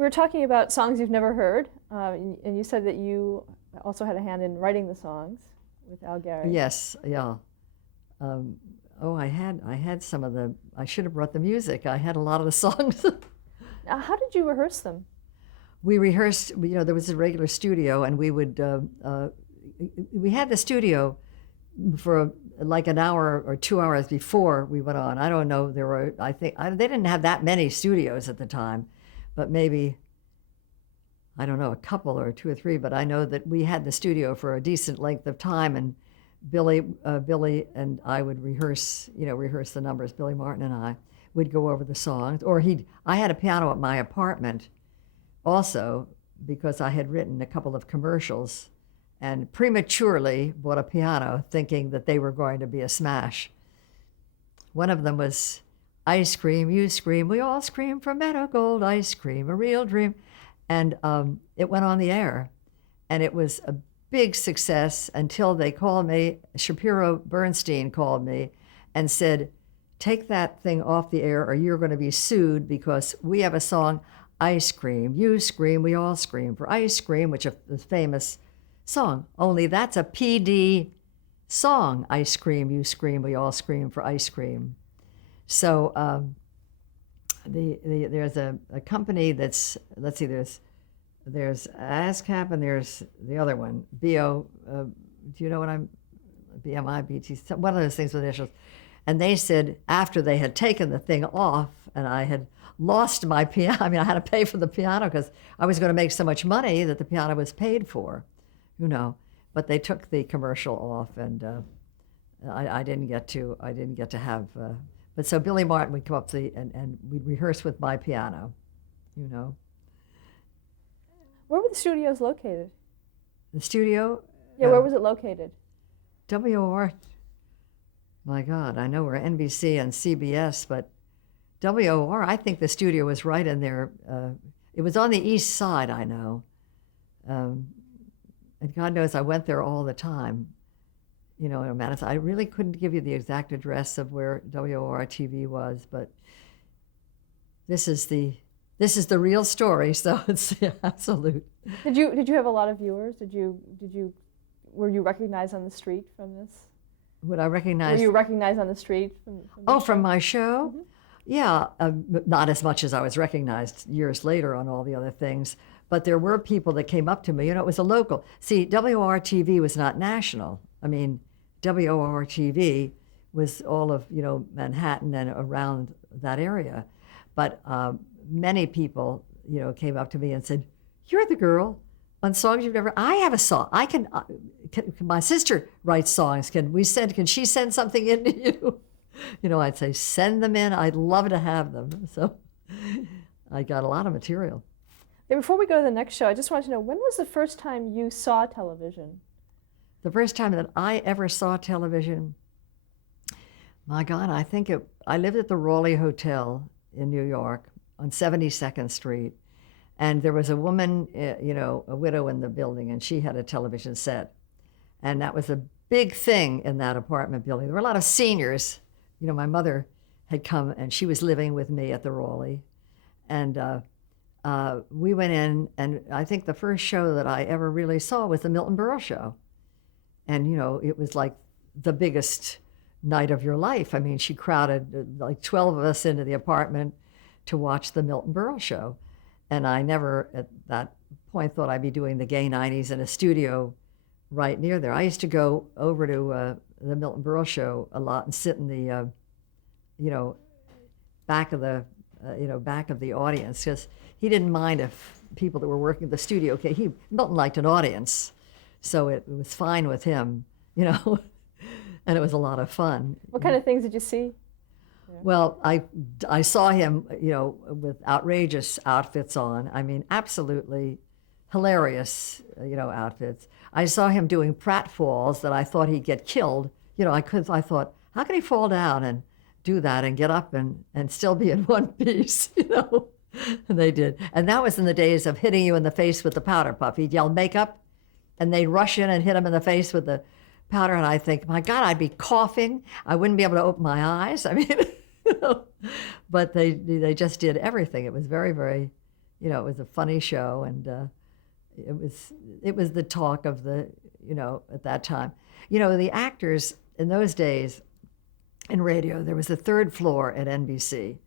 We were talking about songs you've never heard, and you said that you also had a hand in writing the songs with Al Gary. Yes, yeah. Um, oh, I had some of the. I should have brought the music. I had a lot of the songs. Now, how did you rehearse them? We rehearsed. There was a regular studio, and we would. We had the studio for like an hour or 2 hours before we went on. I don't know. There were. They didn't have that many studios at the time, but maybe. I don't know, a couple or two or three, but I know that we had the studio for a decent length of time, and Billy and I would rehearse the numbers. Billy Martin and I would go over the songs, or I had a piano at my apartment also because I had written a couple of commercials and prematurely bought a piano thinking that they were going to be a smash. One of them was ice cream, you scream, we all scream for Meadow Gold ice cream, a real dream. And it went on the air, and it was a big success until they called me. Shapiro Bernstein called me and said, take that thing off the air or you're going to be sued because we have a song, Ice Cream. You scream, we all scream for ice cream, which is a famous song. Only that's a PD song, Ice Cream, you scream, we all scream for ice cream. So there's a company that's, let's see, there's ASCAP and there's the other one, BO, do you know what BMI, BT, one of those things with initials. And they said after they had taken the thing off and I had lost my piano, I mean, I had to pay for the piano because I was going to make so much money that the piano was paid for, but they took the commercial off and I didn't get to have, but so Billy Martin would come up and we'd rehearse with my piano, Where were the studios located? The studio? Yeah, where was it located? WOR, my God, I know we're NBC and CBS, but WOR, I think the studio was right in there. It was on the east side, I know. And God knows I went there all the time. In Madison. I really couldn't give you the exact address of where WOR TV was, but this is the real story, so it's the absolute. Did you have a lot of viewers? Were you recognized on the street from this? Would I recognize? Were you recognized on the street from my show? Mm-hmm. Yeah, not as much as I was recognized years later on all the other things, but there were people that came up to me. It was a local. See, WOR TV was not national. I mean, WOR TV was all of Manhattan and around that area, but many people came up to me and said, "You're the girl on songs you've never." I have a song. I can my sister writes songs. Can she send something in to you? I'd say send them in. I'd love to have them. So I got a lot of material. Hey, before we go to the next show, I just wanted to know, when was the first time you saw television? The first time that I ever saw television, my God, I lived at the Raleigh Hotel in New York on 72nd Street, and there was a woman, a widow in the building, and she had a television set, and that was a big thing in that apartment building. There were a lot of seniors. My mother had come, and she was living with me at the Raleigh, and we went in, and I think the first show that I ever really saw was the Milton Berle show. And, it was like the biggest night of your life. I mean, she crowded like 12 of us into the apartment to watch the Milton Berle show. And I never, at that point, thought I'd be doing the gay 90s in a studio right near there. I used to go over to the Milton Berle show a lot and sit in the, back of the audience, because he didn't mind if people that were working at the studio, Milton liked an audience. So it was fine with him, and it was a lot of fun. What kind of things did you see? Yeah. Well, I saw him, with outrageous outfits on. I mean, absolutely hilarious, outfits. I saw him doing pratfalls that I thought he'd get killed. I thought, how can he fall down and do that and get up and still be in one piece, And they did. And that was in the days of hitting you in the face with the powder puff. He'd yell, "Makeup," and they'd rush in and hit him in the face with the powder, and I think, my God, I'd be coughing. I wouldn't be able to open my eyes. I mean, but they just did everything. It was very, very it was a funny show, and it was the talk of the, at that time. The actors in those days in radio, there was the third floor at NBC,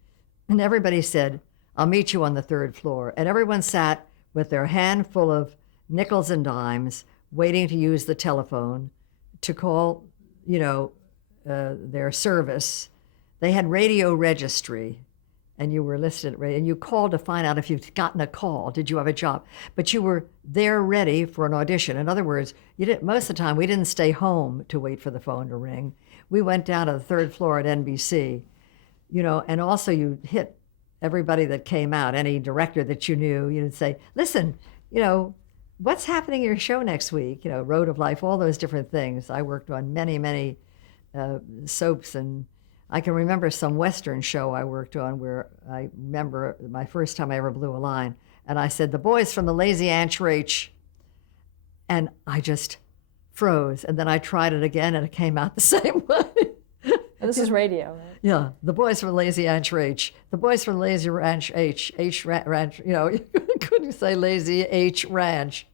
and everybody said, "I'll meet you on the third floor," and everyone sat with their hand full of nickels and dimes, waiting to use the telephone to call, their service. They had radio registry, and you were listed at radio, and you called to find out if you'd gotten a call. Did you have a job? But you were there ready for an audition. In other words, most of the time we didn't stay home to wait for the phone to ring. We went down to the third floor at NBC, and also you hit everybody that came out, any director that you knew. You'd say, "Listen, what's happening in your show next week?" Road of Life, all those different things. I worked on many, many soaps, and I can remember some Western show I worked on where I remember my first time I ever blew a line, and I said, "The boys from the Lazy Anchorage," and I just froze, and then I tried it again, and it came out the same way. And this is radio, right? Yeah, the boys from Lazy Anchorage, the boys from Lazy Ranch Ranch. You couldn't say Lazy H Ranch.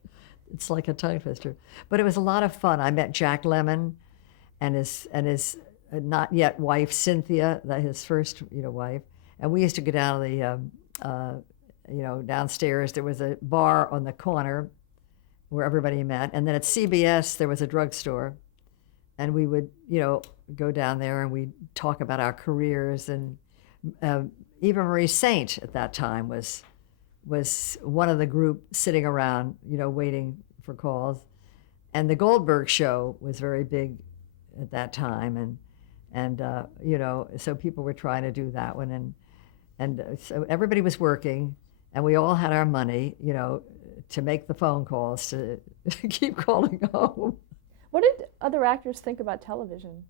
It's like a tongue twister, but it was a lot of fun. I met Jack Lemmon, and his not yet wife Cynthia, his first wife, and we used to go down to the downstairs. There was a bar on the corner where everybody met, and then at CBS there was a drugstore, and we would go down there and we'd talk about our careers. And Eva Marie Saint at that time was one of the group sitting around, waiting for calls. And the Goldberg show was very big at that time, and so people were trying to do that one, and so everybody was working, and we all had our money, to make the phone calls to keep calling home. What did other actors think about television?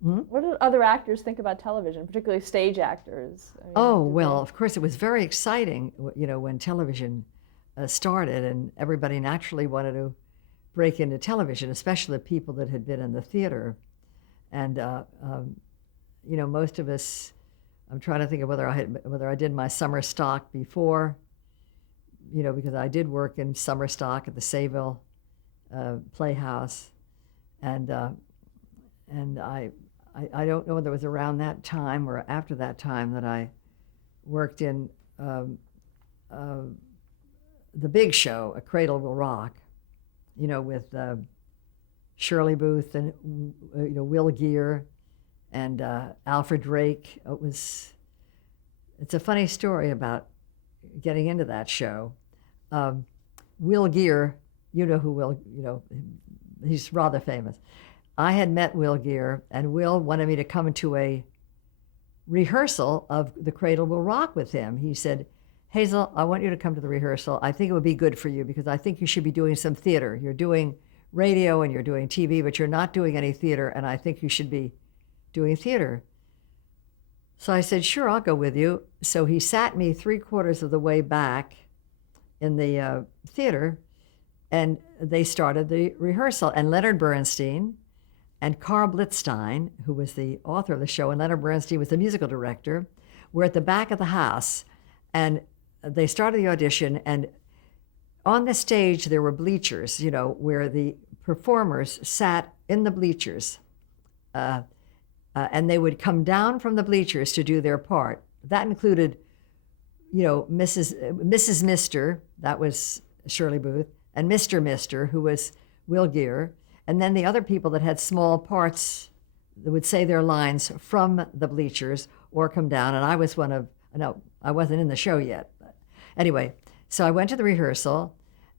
What did other actors think about television, particularly stage actors? Of course, it was very exciting, when television started, and everybody naturally wanted to break into television, especially the people that had been in the theater. And, most of us, I'm trying to think of whether I did my summer stock before, because I did work in summer stock at the Sayville Playhouse. And I don't know whether it was around that time or after that time that I worked in the big show, A Cradle Will Rock, with Shirley Booth and Will Geer and Alfred Drake. It's a funny story about getting into that show. Will Geer, he's rather famous. I had met Will Geer, and Will wanted me to come to a rehearsal of The Cradle Will Rock with him. He said, "Hazel, I want you to come to the rehearsal. I think it would be good for you because I think you should be doing some theater. You're doing radio and you're doing TV, but you're not doing any theater, and I think you should be doing theater." So I said, "Sure, I'll go with you." So he sat me 3/4 of the way back in the theater, and they started the rehearsal. And Leonard Bernstein and Carl Blitzstein, who was the author of the show, and Leonard Bernstein was the musical director, were at the back of the house. And they started the audition, and on the stage there were bleachers, where the performers sat in the bleachers. And they would come down from the bleachers to do their part. That included, Mrs. Mister, that was Shirley Booth, and Mr. Mister, who was Will Geer, and then the other people that had small parts that would say their lines from the bleachers or come down. And I was I wasn't in the show yet. But anyway, so I went to the rehearsal,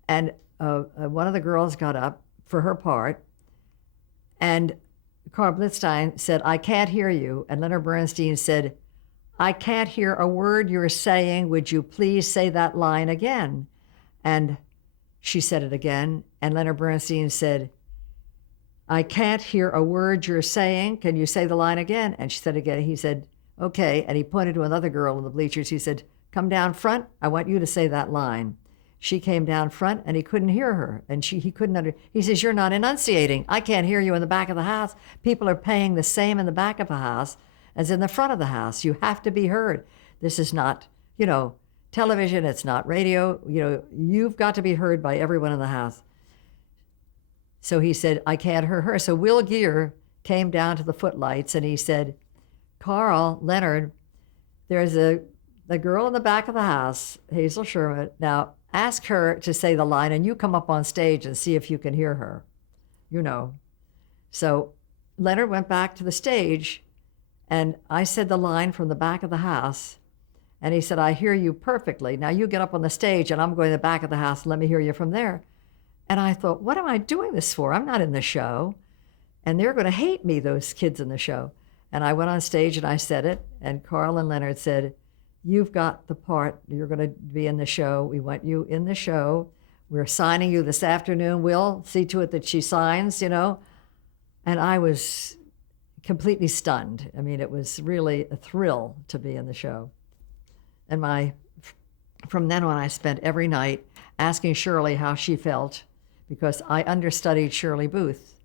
and one of the girls got up for her part, and Carl Blitzstein said, "I can't hear you." And Leonard Bernstein said, "I can't hear a word you're saying. Would you please say that line again?" And she said it again, and Leonard Bernstein said, "I can't hear a word you're saying. Can you say the line again?" And she said again. He said, "Okay." And he pointed to another girl in the bleachers. He said, "Come down front. I want you to say that line." She came down front, and he couldn't hear her. And he couldn't he says, "You're not enunciating. I can't hear you in the back of the house. People are paying the same in the back of the house as in the front of the house. You have to be heard. This is not, television, it's not radio. You've got to be heard by everyone in the house. So he said, I can't hear her. So Will Geer came down to the footlights and he said, Carl, Leonard, there's a girl in the back of the house, Hazel Shermet. Now ask her to say the line and you come up on stage and see if you can hear her. So Leonard went back to the stage and I said the line from the back of the house. And he said, I hear you perfectly. Now you get up on the stage and I'm going to the back of the house and let me hear you from there. And I thought, what am I doing this for? I'm not in the show. And they're going to hate me, those kids in the show. And I went on stage and I said it. And Carl and Leonard said, you've got the part. You're going to be in the show. We want you in the show. We're signing you this afternoon. We'll see to it that she signs, And I was completely stunned. I mean, it was really a thrill to be in the show. And from then on, I spent every night asking Shirley how she felt, because I understudied Shirley Booth,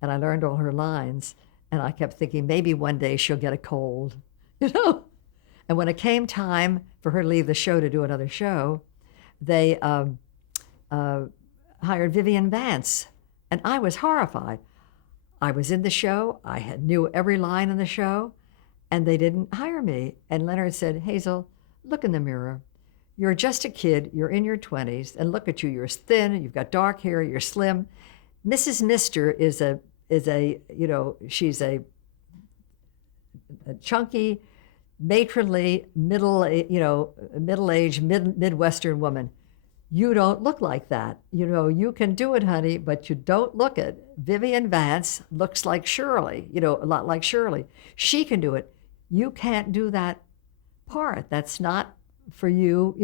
and I learned all her lines, and I kept thinking maybe one day she'll get a cold, And when it came time for her to leave the show to do another show, they hired Vivian Vance, and I was horrified. I was in the show, I knew every line in the show, and they didn't hire me. And Leonard said, Hazel, look in the mirror. You're just a kid, you're in your 20s, and look at you, you're thin, you've got dark hair, you're slim. Mrs. Mister is she's a chunky, matronly, middle-aged, Midwestern woman. You don't look like that. You can do it, honey, but you don't look it. Vivian Vance looks like Shirley, a lot like Shirley. She can do it. You can't do that part. That's not for you,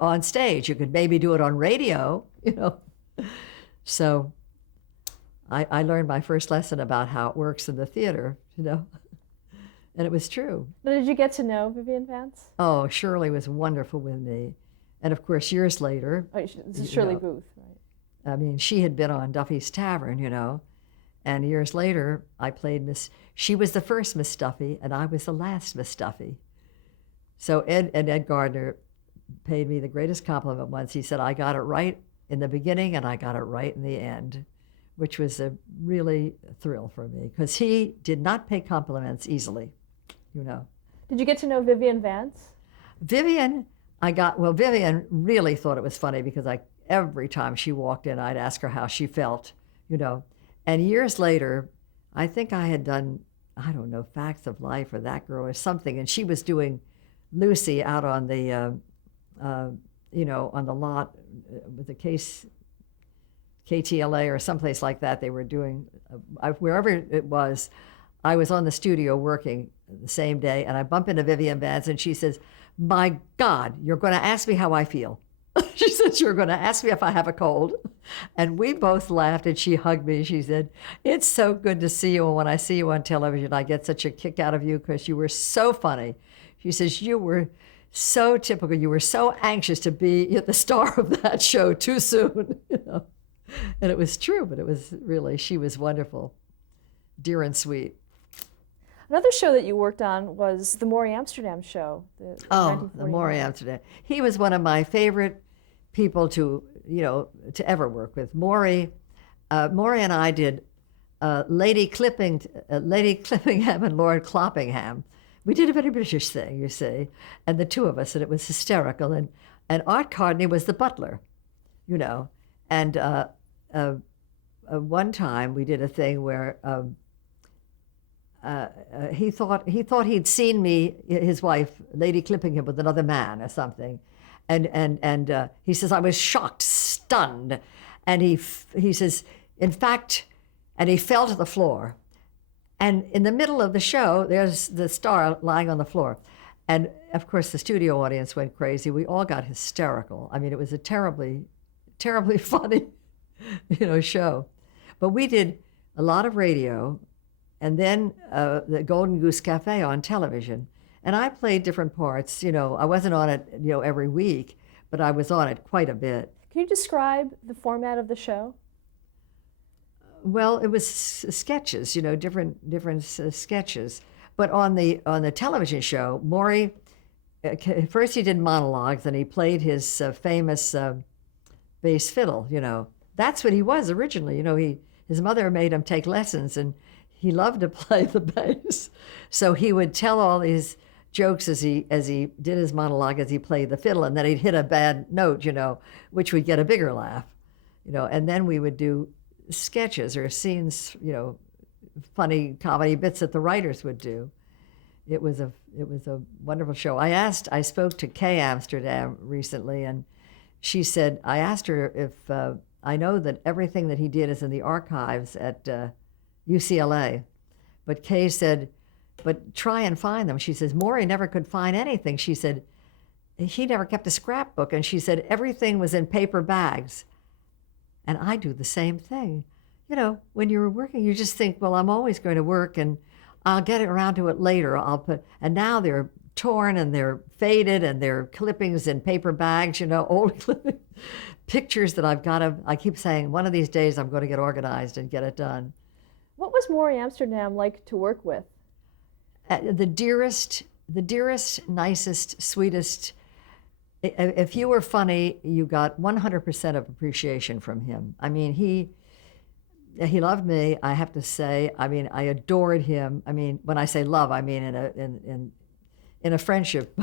on stage. You could maybe do it on radio, So I learned my first lesson about how it works in the theater, and it was true. But did you get to know Vivian Vance? Oh, Shirley was wonderful with me. And of course, years later. Oh, this is Shirley Booth, right? I mean, she had been on Duffy's Tavern, and years later, I played she was the first Miss Duffy, and I was the last Miss Duffy. So Ed Gardner paid me the greatest compliment once. He said, I got it right in the beginning, and I got it right in the end, which was a really thrill for me, because he did not pay compliments easily, Did you get to know Vivian Vance? Vivian really thought it was funny, because every time she walked in, I'd ask her how she felt, And years later, I think I had done, I don't know, Facts of Life or That Girl or something, and she was doing Lucy out on the, on the lot with the KTLA or someplace like that. They were doing, wherever it was, I was on the studio working the same day, and I bump into Vivian Vance, and she says, my God, you're going to ask me how I feel. She said, you're going to ask me if I have a cold. And we both laughed, and she hugged me. She said, it's so good to see you. And when I see you on television, I get such a kick out of you, because you were so funny. She says, you were so typical. You were so anxious to be the star of that show too soon. And it was true, but it was really, she was wonderful, dear and sweet. Another show that you worked on was the Maury Amsterdam show. The Maury Amsterdam. He was one of my favorite people to ever work with. Maury and I did Lady Clippingham and Lord Cloppingham. We did a very British thing, you see, and the two of us, and it was hysterical. And Art Carney was the butler, And one time we did a thing where he thought he'd seen me, his wife, Lady Clippingham, with another man or something, and he says I was shocked, stunned, and he says, in fact, and he fell to the floor, and in the middle of the show, there's the star lying on the floor, and of course the studio audience went crazy. We all got hysterical. I mean, it was a terribly, terribly funny, show, but we did a lot of radio. And then the Golden Goose Cafe on television. And I played different parts. I wasn't on it, every week, but I was on it quite a bit. Can you describe the format of the show? Well, it was sketches, different sketches. But on the television show, Maury first he did monologues, and he played his famous bass fiddle. That's what he was originally. His mother made him take lessons, and he loved to play the bass. So he would tell all these jokes as he did his monologue, as he played the fiddle, and then he'd hit a bad note, which would get a bigger laugh, and then we would do sketches or scenes, funny comedy bits that the writers would do. It was a wonderful show. I spoke to Kay Amsterdam recently, and she said, I asked her if I know that everything that he did is in the archives at UCLA, but Kay said, but try and find them. She says, Maury never could find anything. She said, he never kept a scrapbook, and she said everything was in paper bags. And I do the same thing. When you're working, you just think, well, I'm always going to work, and I'll get around to it later. And now they're torn and they're faded and they're clippings in paper bags, old clippings, pictures that I keep saying, one of these days I'm going to get organized and get it done. What was Maury Amsterdam like to work with? The dearest, nicest, sweetest. If you were funny, you got 100% of appreciation from him. I mean, he loved me, I have to say. I mean, I adored him. I mean, when I say love, I mean in a friendship,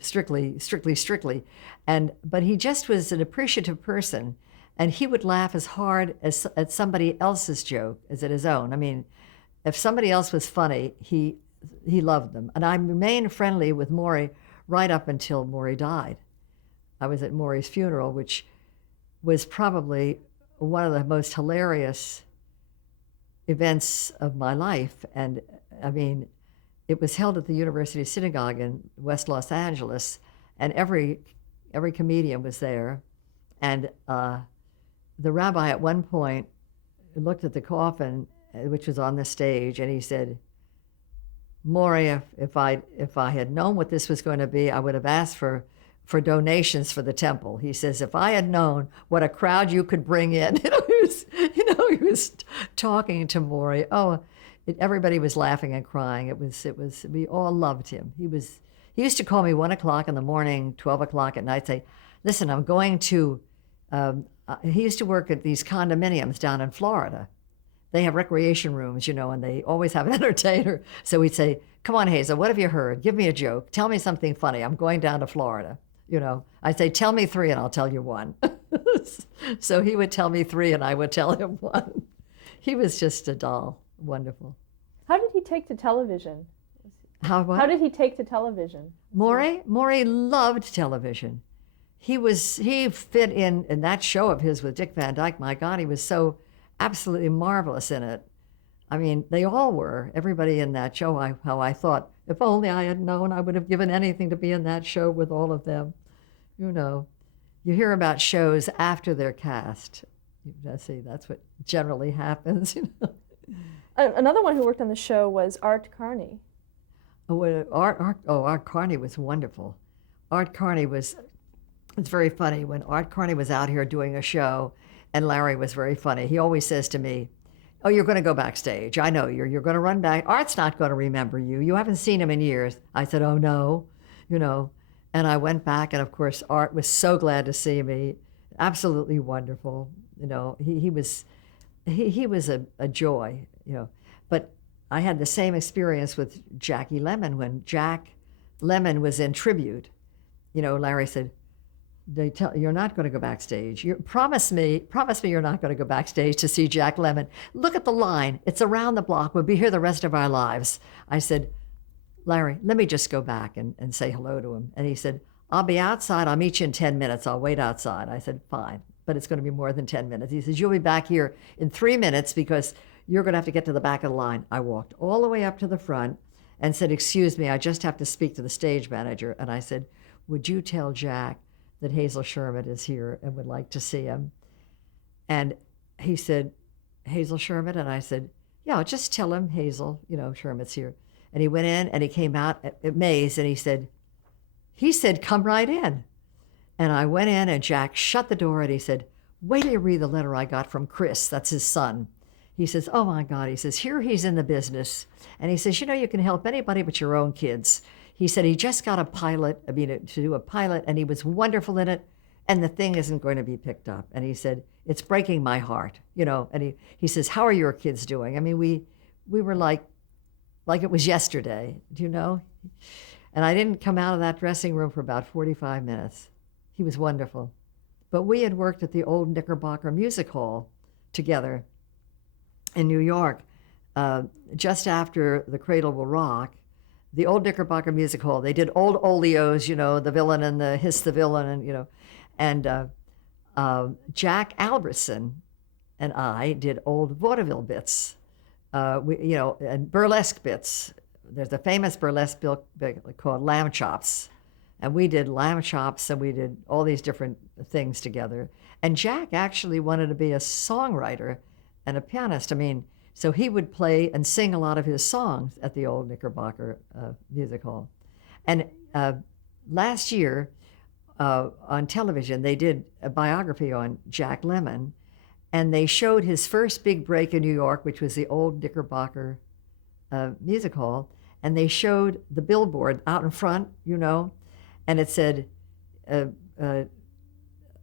strictly. But he just was an appreciative person, and he would laugh as hard at somebody else's joke as at his own. I mean, if somebody else was funny, he loved them. And I remained friendly with Maury right up until Maury died. I was at Maury's funeral, which was probably one of the most hilarious events of my life. And I mean, it was held at the University Synagogue in West Los Angeles, and every comedian was there. And the rabbi at one point looked at the coffin, which was on the stage, and he said, Maury, if I had known what this was going to be, I would have asked for donations for the temple. He says, if I had known what a crowd you could bring in, he was talking to Maury. Everybody was laughing and crying. It was, we all loved him. He used to call me 1 o'clock in the morning, 12 o'clock at night, say, listen, I'm going to, he used to work at these condominiums down in Florida. They have recreation rooms, and they always have an entertainer. So we'd say, come on, Hazel, what have you heard? Give me a joke. Tell me something funny. I'm going down to Florida. I'd say, tell me 3 and I'll tell you 1. So he would tell me 3 and I would tell him 1. He was just a doll. Wonderful. How did he take to television? How what? How did he take to television? Maury loved television. He fit in that show of his with Dick Van Dyke. My God, he was so absolutely marvelous in it. I mean, they all were. Everybody in that show, how I thought, if only I had known, I would have given anything to be in that show with all of them. You hear about shows after they're cast. See, that's what generally happens. Another one who worked on the show was Art Carney. Art Carney was wonderful. It's very funny. When Art Carney was out here doing a show, and Larry was very funny, he always says to me, oh, you're going to go backstage. I know you're going to run back. Art's not going to remember you. You haven't seen him in years. I said, oh, no, And I went back, and of course, Art was so glad to see me. Absolutely wonderful. He was a joy, But I had the same experience with Jackie Lemmon when Jack Lemmon was in tribute. Larry said, you're not going to go backstage. Promise me you're not going to go backstage to see Jack Lemmon. Look at the line. It's around the block. We'll be here the rest of our lives. I said, Larry, let me just go back and say hello to him. And he said, I'll be outside. I'll meet you in 10 minutes. I'll wait outside. I said, fine, but it's going to be more than 10 minutes. He says, you'll be back here in 3 minutes because you're going to have to get to the back of the line. I walked all the way up to the front and said, excuse me, I just have to speak to the stage manager. And I said, would you tell Jack that Hazel Shermet is here and would like to see him? And he said, Hazel Shermet? And I said, yeah, I'll just tell him Hazel, Shermet's here. And he went in and he came out amazed and he said, come right in. And I went in and Jack shut the door and he said, wait till you read the letter I got from Chris. That's his son. He says, oh my God. He says, here he's in the business. And he says, you can help anybody but your own kids. he said he just got a pilot, to do a pilot, and he was wonderful in it, and the thing isn't going to be picked up. And he said, it's breaking my heart, and he says, how are your kids doing? I mean, we were like it was yesterday, do you know? And I didn't come out of that dressing room for about 45 minutes. He was wonderful. But we had worked at the old Knickerbocker Music Hall together in New York, just after The Cradle Will Rock. The old Knickerbocker Music Hall, they did old olios, the villain and the Hiss the Villain, and Jack Albertson and I did old vaudeville bits, and burlesque bits. There's a famous burlesque bit called Lamb Chops, and we did lamb chops, and we did all these different things together. And Jack actually wanted to be a songwriter and a pianist. I mean, so he would play and sing a lot of his songs at the old Knickerbocker Music Hall. And last year on television, they did a biography on Jack Lemmon, and they showed his first big break in New York, which was the old Knickerbocker Music Hall. And they showed the billboard out in front, and it said,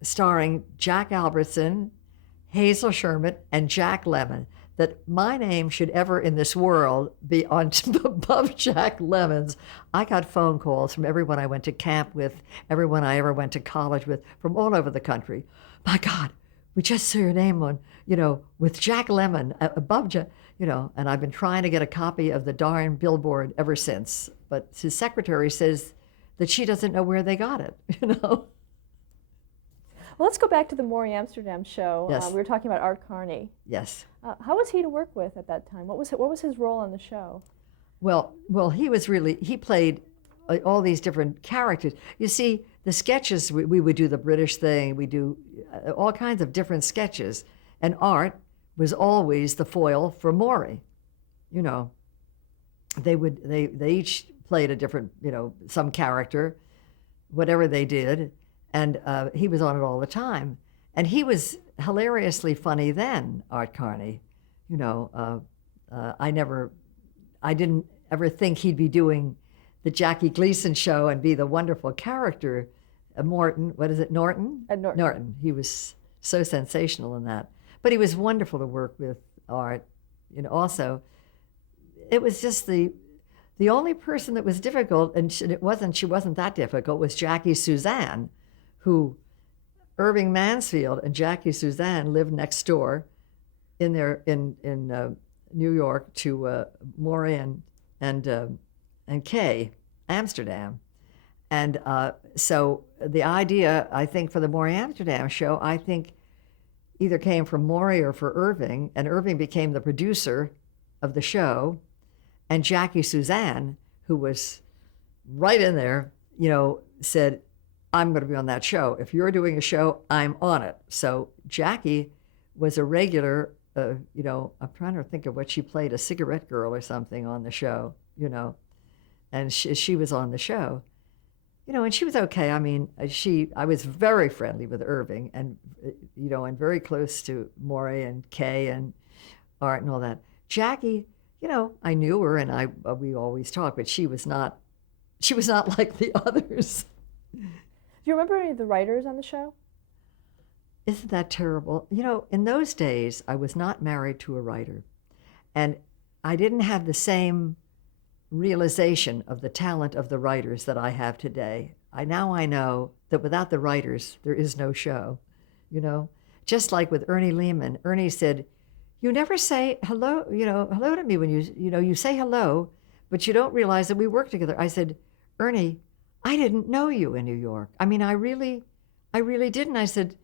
starring Jack Albertson, Hazel Shermet, and Jack Lemmon, that my name should ever in this world be on above Jack Lemmon's. I got phone calls from everyone I went to camp with, everyone I ever went to college with, from all over the country. My God, we just saw your name on, with Jack Lemmon above Jack, and I've been trying to get a copy of the darn billboard ever since. But his secretary says that she doesn't know where they got it, Well, let's go back to the Maury Amsterdam show. Yes. We were talking about Art Carney. Yes. How was he to work with at that time? What was his role on the show? Well, he played all these different characters. You see, the sketches, we would do the British thing, we do all kinds of different sketches, and Art was always the foil for Maury. They each played a different, some character, whatever they did, and he was on it all the time. And he was hilariously funny then, Art Carney. I didn't ever think he'd be doing the Jackie Gleason show and be the wonderful character, Norton. Norton? Norton. He was so sensational in that. But he was wonderful to work with, Art. Also, it was just the only person that was difficult, and she wasn't that difficult, was Jackie Suzanne, who Irving Mansfield and Jackie Suzanne lived next door in New York to Maury and Kay Amsterdam. And so the idea, I think, for the Maury Amsterdam show, I think either came from Maury or for Irving, and Irving became the producer of the show, and Jackie Suzanne, who was right in there, said, I'm going to be on that show. If you're doing a show, I'm on it. So Jackie was a regular, I'm trying to think of what she played, a cigarette girl or something on the show, and she was on the show, and she was okay. I mean, I was very friendly with Irving and, and very close to Maury and Kay and Art and all that. Jackie, I knew her and we always talked, but she was not like the others. Do you remember any of the writers on the show? Isn't that terrible? In those days, I was not married to a writer, and I didn't have the same realization of the talent of the writers that I have today. Now I know that without the writers, there is no show, Just like with Ernie Lehman. Ernie said, you never say hello, hello to me when you say hello, but you don't realize that we work together. I said, Ernie, I didn't know you in New York. I mean, I really didn't. I said,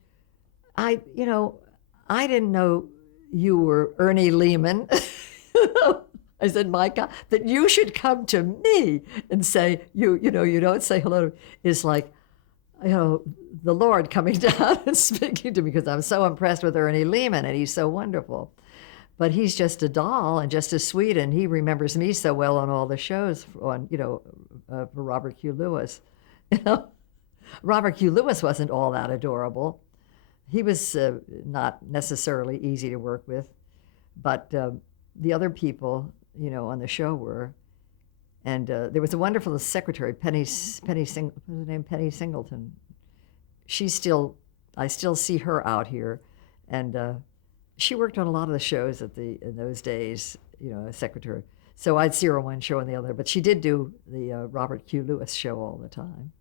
I didn't know you were Ernie Lehman. I said, my God, that you should come to me and say, you don't say hello is like, the Lord coming down and speaking to me, because I'm so impressed with Ernie Lehman and he's so wonderful. But he's just a doll and just as sweet, and he remembers me so well on all the shows on, for Robert Q. Lewis. Robert Q. Lewis wasn't all that adorable. He was not necessarily easy to work with, but the other people, on the show were. And there was a wonderful secretary, what's her name? Penny Singleton. I still see her out here, and she worked on a lot of the shows in those days, a secretary. So I'd see her on one show and the other, but she did do the Robert Q. Lewis show all the time.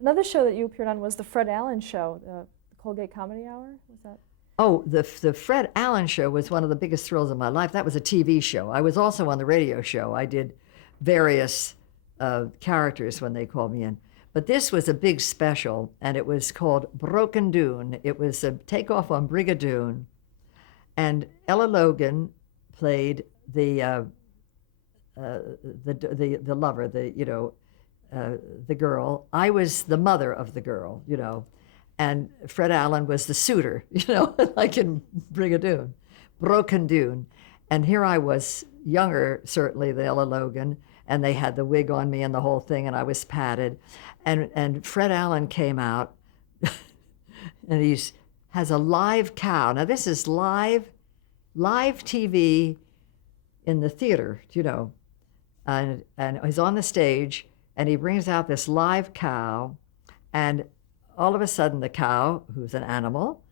Another show that you appeared on was the Fred Allen Show, the Colgate Comedy Hour. Was that? Oh, the Fred Allen Show was one of the biggest thrills of my life. That was a TV show. I was also on the radio show. I did various characters when they called me in. But this was a big special, and it was called Broken Dune. It was a takeoff on Brigadoon, and Ella Logan played the lover, the girl. I was the mother of the girl, and Fred Allen was the suitor, like in Brigadoon, Broken Dune. And here I was, younger certainly than Ella Logan, and they had the wig on me and the whole thing, and I was padded. And Fred Allen came out, and has a live cow. Now this is live TV in the theater, and he's on the stage, and he brings out this live cow, and all of a sudden the cow, who's an animal,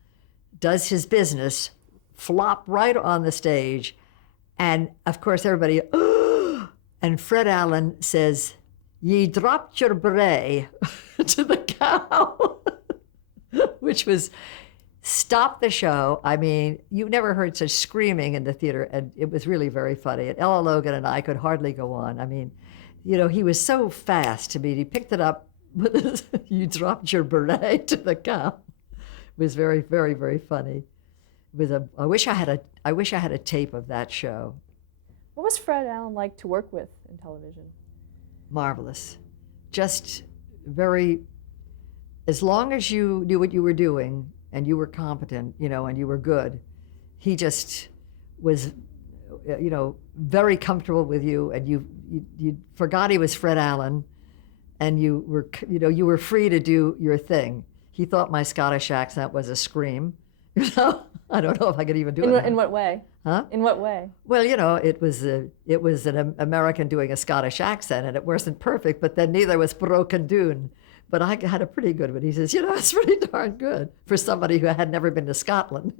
does his business, flop right on the stage, and of course everybody, and Fred Allen says, "Ye dropped your bray," to the cow, which was stop the show. I mean, you never heard such screaming in the theater, and it was really very funny. And Ella Logan and I could hardly go on. I mean, he was so fast to me. He picked it up with his, "You dropped your beret," to the cow. It was very, very, very funny. I wish I had a tape of that show. What was Fred Allen like to work with in television? Marvelous. Just very, as long as you knew what you were doing and you were competent, and you were good, he just was, very comfortable with you, and you forgot he was Fred Allen, and you were free to do your thing. He thought my Scottish accent was a scream. I don't know if I could even do it. In what way? Huh? In what way? Well, it was an American doing a Scottish accent, and it wasn't perfect, but then neither was Broken Dune. But I had a pretty good one. He says, it's pretty darn good for somebody who had never been to Scotland.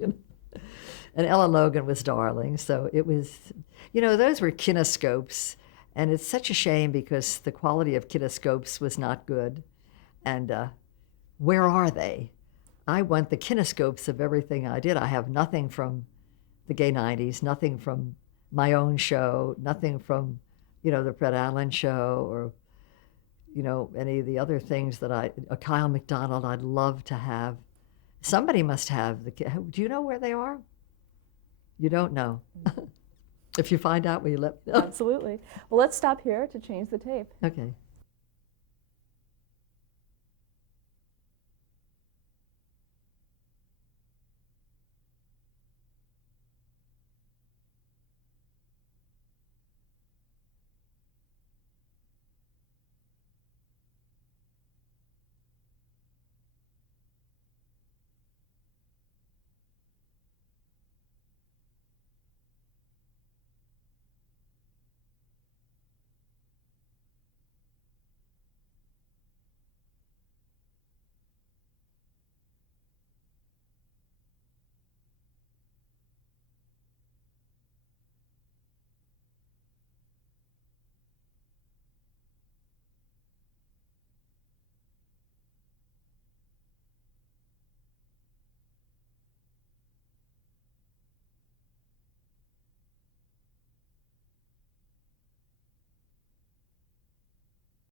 And Ella Logan was darling. So it was, those were kinescopes. And it's such a shame because the quality of kinescopes was not good. And where are they? I want the kinescopes of everything I did. I have nothing from the gay 90s, nothing from my own show, nothing from, the Fred Allen show, or, any of the other things that Kyle MacDonald I'd love to have. Somebody must have do you know where they are? You don't know. If you find out, will you let me know? Absolutely. Well, let's stop here to change the tape. Okay.